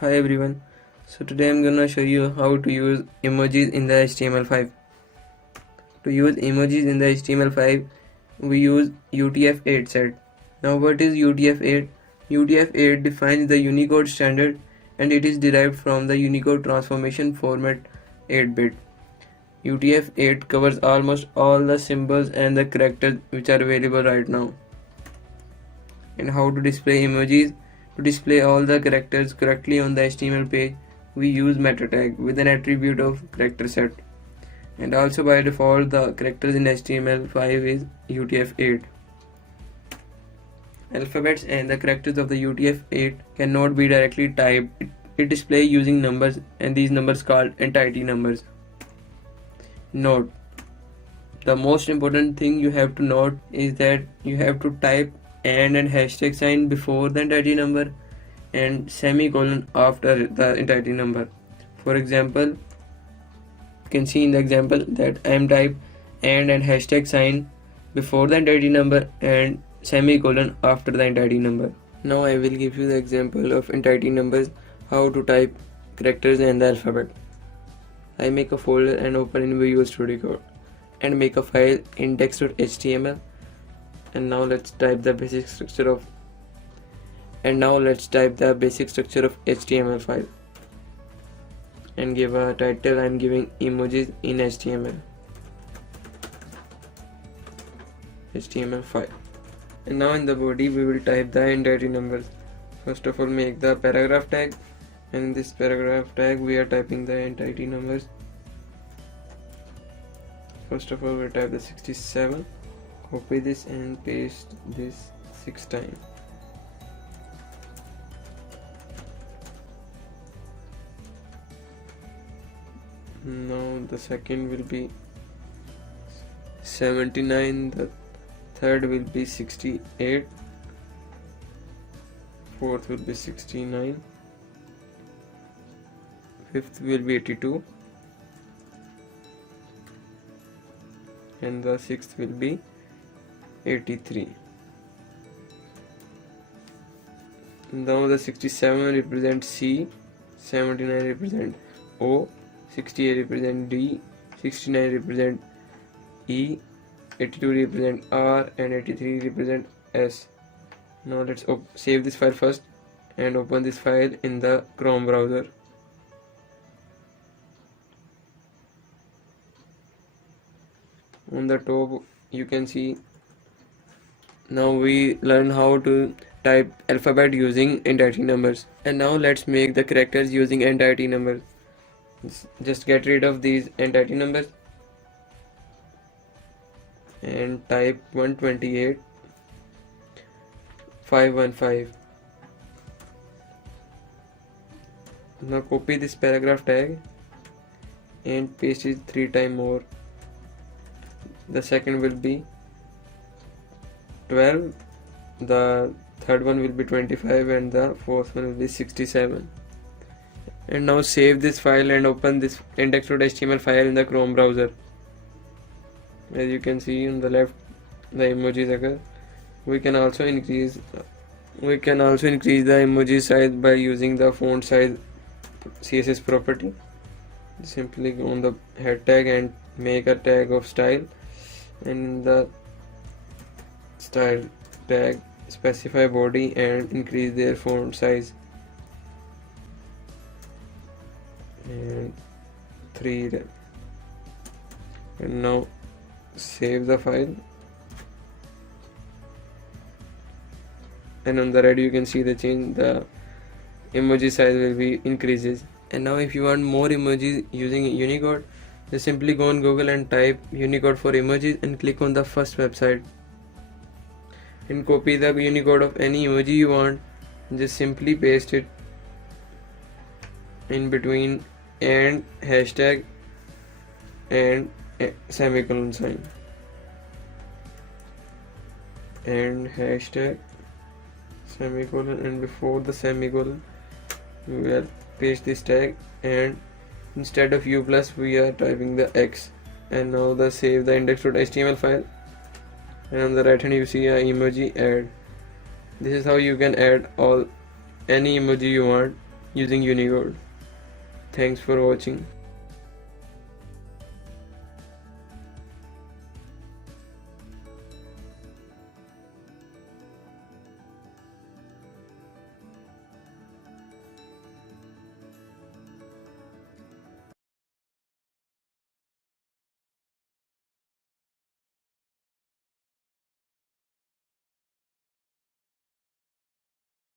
Hi everyone. So today I'm gonna show you how to use emojis in the HTML5. To use emojis in the HTML5, we use UTF-8 set. Now what is UTF-8? UTF-8 defines the Unicode standard and it is derived from the Unicode transformation format 8-bit. UTF-8 covers almost all the symbols and the characters which are available right now. And how to display emojis? To display all the characters correctly on the HTML page, we use meta tag with an attribute of character set. And also by default, the characters in HTML5 is UTF-8. Alphabets and the characters of the UTF-8 cannot be directly typed. It displays using numbers, and these numbers called entity numbers. Note: the most important thing you have to note is that you have to type and hashtag sign before the entity number and semicolon after the entity number. For example, you can see in the example that I am type and hashtag sign before the entity number and semicolon after the entity number. Now I will give you the example of entity numbers, how to type characters and the alphabet. I make a folder and open in Visual Studio Code and make a file index.html, and now let's type the basic structure of HTML5 and give a title. I'm giving emojis in HTML5, and now in the body we will type the entity numbers. First of all, make the paragraph tag, and in this paragraph tag we are typing the entity numbers. First of all, we type the 67, copy this and paste this 6 times. Now the second will be 79, the third will be 68, fourth will be 69, fifth will be 82, and the sixth will be 83. Now the 67 represents C, 79 represent O, 68 represent D, 69 represent E, 82 represent R, and 83 represent S. Now let's save this file first and open this file in the Chrome browser. On the top you can see, now we learn how to type alphabet using entity numbers, and now let's make the characters using entity numbers. Just get rid of these entity numbers and type 128 515. Now copy this paragraph tag and paste it 3 times more. The second will be 12, the third one will be 25, and the fourth one will be 67. And now save this file and open this index.html file in the Chrome browser. As you can see on the left, the emojis occur. We can also increase the emoji size by using the font size CSS property. Simply go on the head tag and make a tag of style, and in the style tag specify body and increase their font size, and 3. And now save the file, and on the right you can see the change, the emoji size will be increases. And now if you want more emojis using Unicode, just simply go on Google and type Unicode for emojis and click on the first website and copy the Unicode of any emoji you want. Just simply paste it in between and hashtag and semicolon sign and hashtag semicolon, and before the semicolon we will paste this tag, and instead of U plus we are typing the X. And now save the index.html file, and on the right hand you see a emoji add. This is how you can add any emoji you want using Unicode. Thanks for watching.